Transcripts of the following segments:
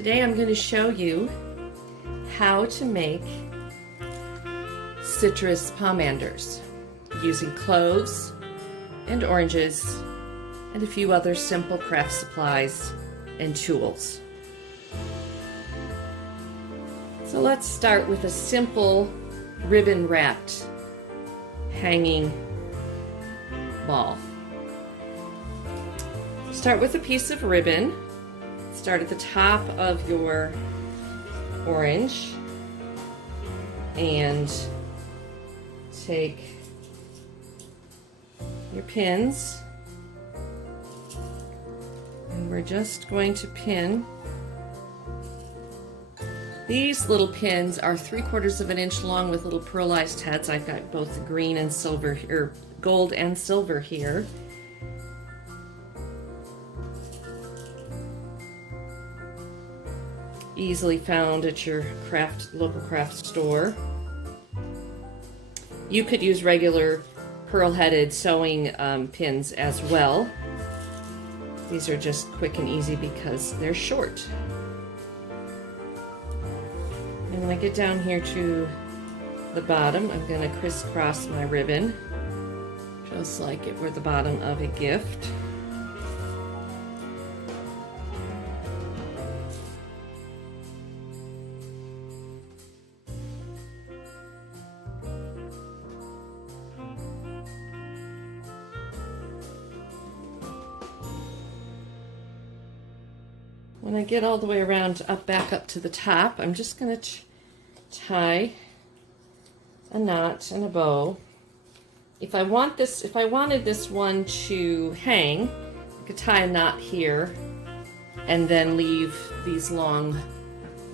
Today I'm going to show you how to make citrus pomanders using cloves and oranges and a few other simple craft supplies and tools. So let's start with a simple ribbon wrapped hanging ball. Start with a piece of ribbon. Start at the top of your orange and take your pins, and we're just going to pin. These little pins are 3/4 of an inch long with little pearlized heads. I've got both green and silver here, gold and silver here. Easily found at your local craft store. You could use regular pearl-headed sewing pins as well. These are just quick and easy because they're short. And when I get down here to the bottom, I'm going to crisscross my ribbon, just like it were the bottom of a gift. When I get all the way around back up to the top, I'm just going to tie a knot and a bow. If I wanted this one to hang, I could tie a knot here and then leave these long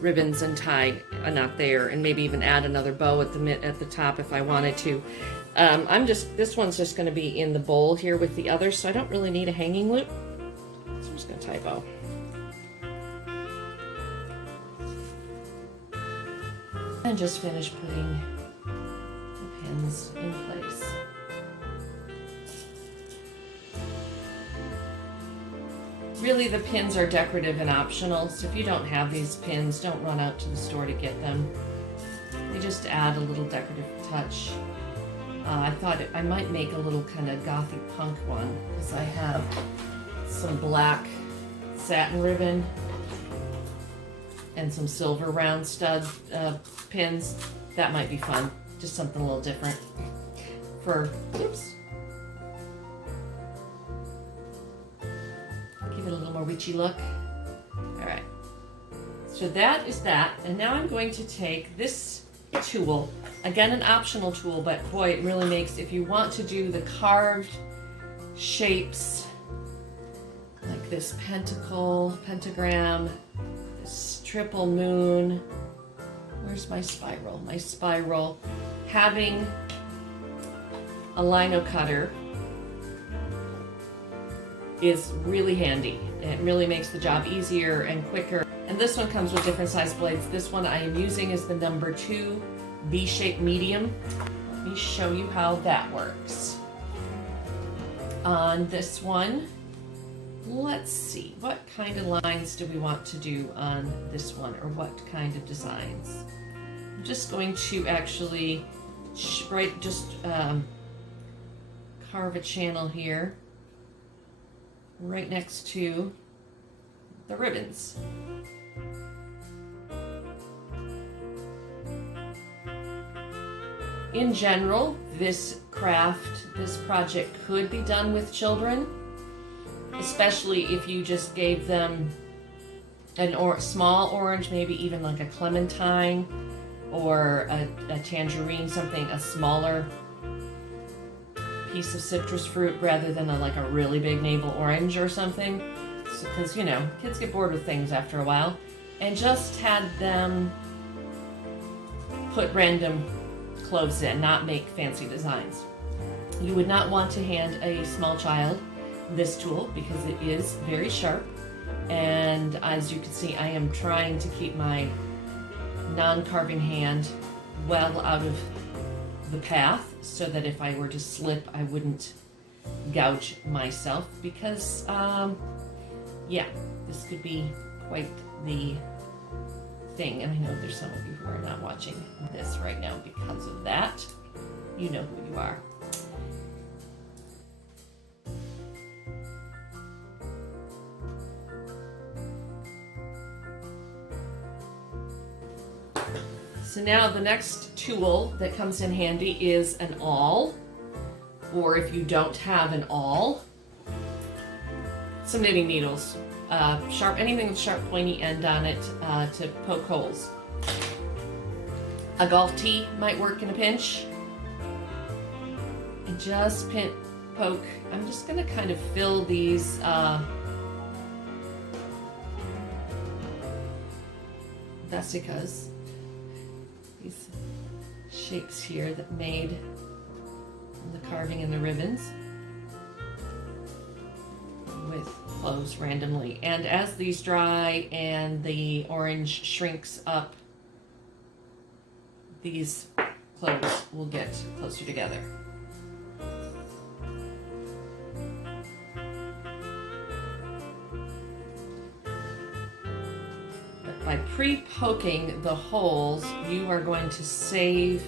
ribbons and tie a knot there, and maybe even add another bow at the top if I wanted to. This one's just going to be in the bowl here with the others, so I don't really need a hanging loop. So I'm just going to tie a bow. And just finish putting the pins in place. Really, the pins are decorative and optional, so if you don't have these pins, don't run out to the store to get them. They just add a little decorative touch. I thought I might make a little kind of gothic punk one, because I have some black satin ribbon and some silver round stud pins. That might be fun. Just something a little different for, oops. Give it a little more witchy look. All right. So that is that. And now I'm going to take this tool, again, an optional tool, but boy, it really makes, if you want to do the carved shapes, like this pentacle, pentagram, triple moon. Where's my spiral? My spiral. Having a lino cutter is really handy. It really makes the job easier and quicker. And this one comes with different size blades. This one I am using is the number 2 V-shaped medium. Let me show you how that works. On this one, let's see, what kind of lines do we want to do on this one, or what kind of designs? I'm just going to actually carve a channel here right next to the ribbons. In general, this project could be done with children, especially if you just gave them a small orange, maybe even like a clementine or a tangerine, a smaller piece of citrus fruit rather than like a really big navel orange or something. Because, kids get bored with things after a while. And just had them put random cloves in, not make fancy designs. You would not want to hand a small child this tool because it is very sharp, and as you can see, I am trying to keep my non-carving hand well out of the path so that if I were to slip, I wouldn't gouge myself, because yeah, this could be quite the thing. And I know there's some of you who are not watching this right now because of that. You know who you are. So now the next tool that comes in handy is an awl, or if you don't have an awl, some knitting needles, sharp, anything with sharp pointy end on it to poke holes. A golf tee might work in a pinch. And just poke. I'm just going to kind of fill these vesicas, these shapes here that made the carving and the ribbons, with cloves randomly. And as these dry and the orange shrinks up, these cloves will get closer together. But by pre-poking the holes, you are going to save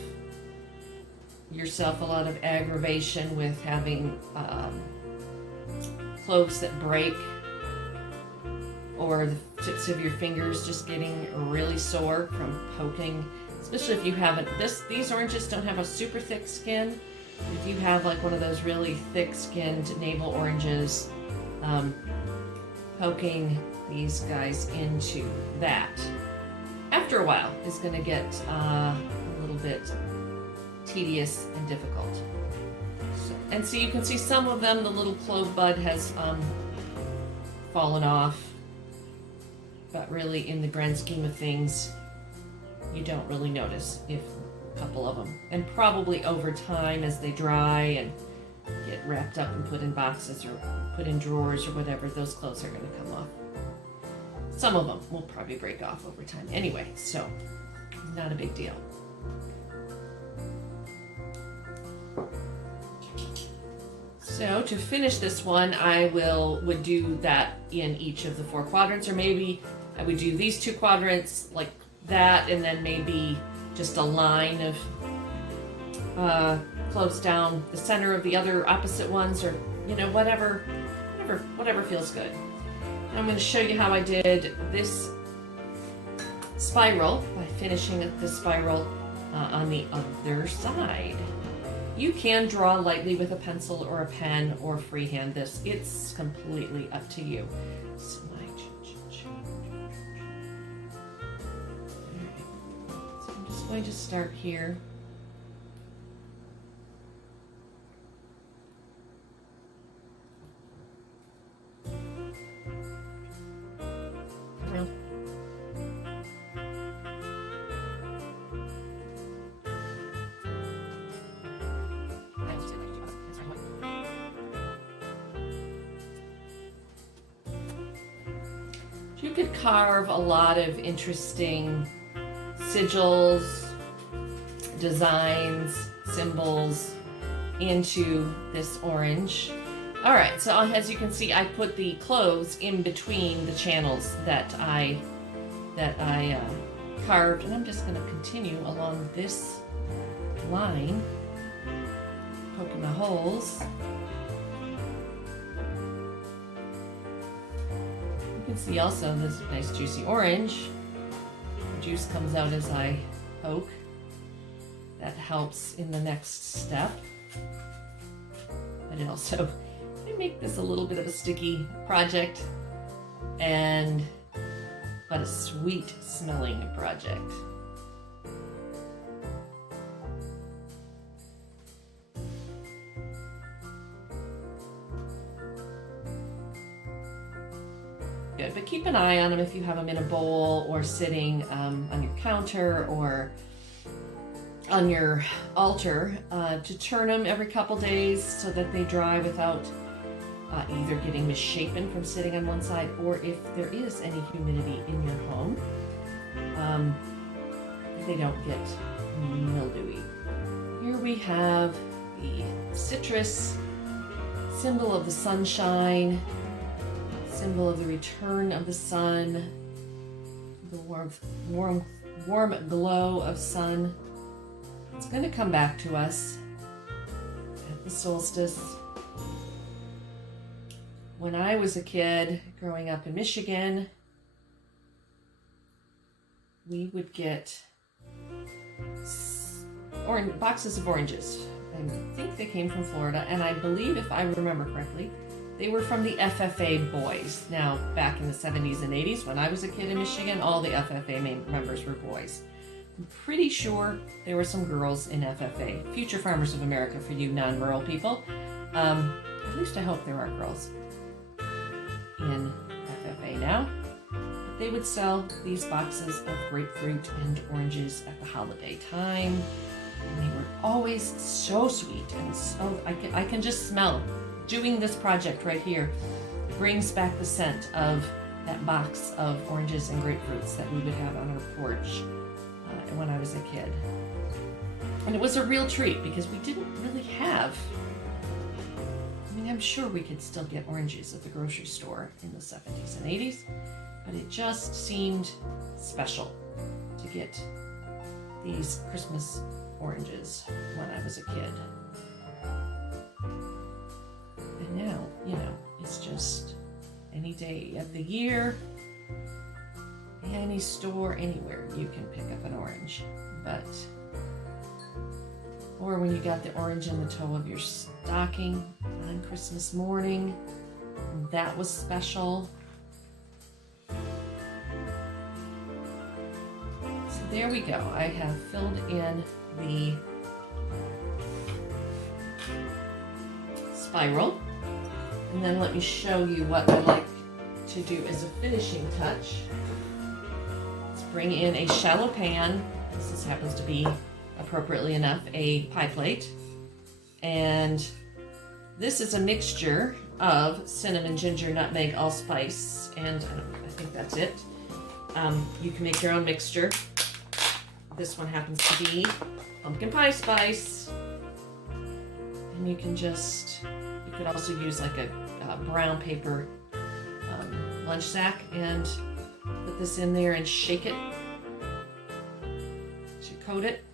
yourself a lot of aggravation with having cloves that break, or the tips of your fingers just getting really sore from poking. Especially if you haven't, these oranges don't have a super thick skin. If you have like one of those really thick skinned navel oranges, poking these guys into that after a while is going to get a little bit tedious and difficult. And so you can see some of them, the little clove bud has fallen off, but really in the grand scheme of things, you don't really notice if a couple of them. And probably over time as they dry and get wrapped up and put in boxes or put in drawers or whatever, those clothes are going to come off. Some of them will probably break off over time anyway, so not a big deal. So to finish this one, I would do that in each of the 4 quadrants, or maybe I would do these 2 quadrants like that, and then maybe just a line of cloves down the center of the other opposite ones, or whatever feels good. And I'm going to show you how I did this spiral by finishing the spiral on the other side. You can draw lightly with a pencil or a pen or freehand this. It's completely up to you. So I'm just going to start here. You could carve a lot of interesting sigils, designs, symbols into this orange. All right, so as you can see, I put the cloves in between the channels that I carved, and I'm just going to continue along this line, poking the holes. You can see also this nice juicy orange. The juice comes out as I poke. That helps in the next step. But it also can make this a little bit of a sticky project, but a sweet smelling project. Good, but keep an eye on them if you have them in a bowl or sitting on your counter or on your altar, to turn them every couple days so that they dry without either getting misshapen from sitting on one side, or if there is any humidity in your home, they don't get mildewy. Here we have the citrus, symbol of the sunshine, symbol of the return of the sun, the warm glow of sun. It's going to come back to us at the solstice. When I was a kid growing up in Michigan, we would get boxes of oranges. I think they came from Florida, and I believe, if I remember correctly, they were from the FFA boys. Now, back in the 70s and 80s, when I was a kid in Michigan, all the FFA members were boys. I'm pretty sure there were some girls in FFA. Future Farmers of America for you non-rural people. At least I hope there are girls in FFA now. But they would sell these boxes of grapefruit and oranges at the holiday time. And they were always so sweet, and so I can just smell doing this project right here brings back the scent of that box of oranges and grapefruits that we would have on our porch when I was a kid. And it was a real treat because we didn't really have, I'm sure we could still get oranges at the grocery store in the 70s and 80s, but it just seemed special to get these Christmas oranges when I was a kid. And now, it's just any day of the year, any store, anywhere you can pick up an orange. Or when you got the orange in the toe of your stocking on Christmas morning, that was special. So there we go. I have filled in the spiral. And then let me show you what I like to do as a finishing touch. Let's bring in a shallow pan. This happens to be, appropriately enough, a pie plate. And this is a mixture of cinnamon, ginger, nutmeg, allspice, and I think that's it. You can make your own mixture. This one happens to be pumpkin pie spice. And you could also use like a brown paper lunch sack and put this in there and shake it to coat it.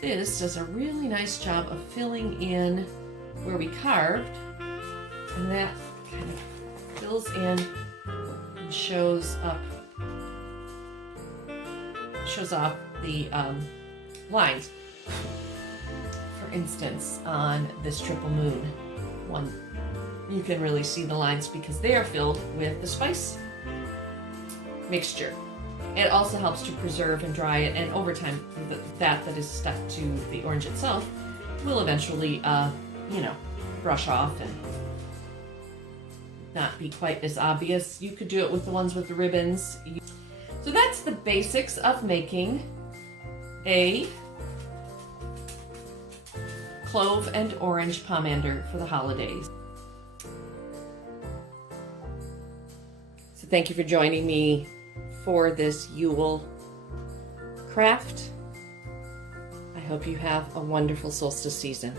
This does a really nice job of filling in where we carved, and that kind of fills in and shows off the lines. For instance, on this triple moon one, you can really see the lines because they are filled with the spice mixture. It also helps to preserve and dry it, and over time, that is stuck to the orange itself will eventually, brush off and not be quite as obvious. You could do it with the ones with the ribbons. So that's the basics of making a clove and orange pomander for the holidays. So thank you for joining me for this Yule craft. I hope you have a wonderful solstice season.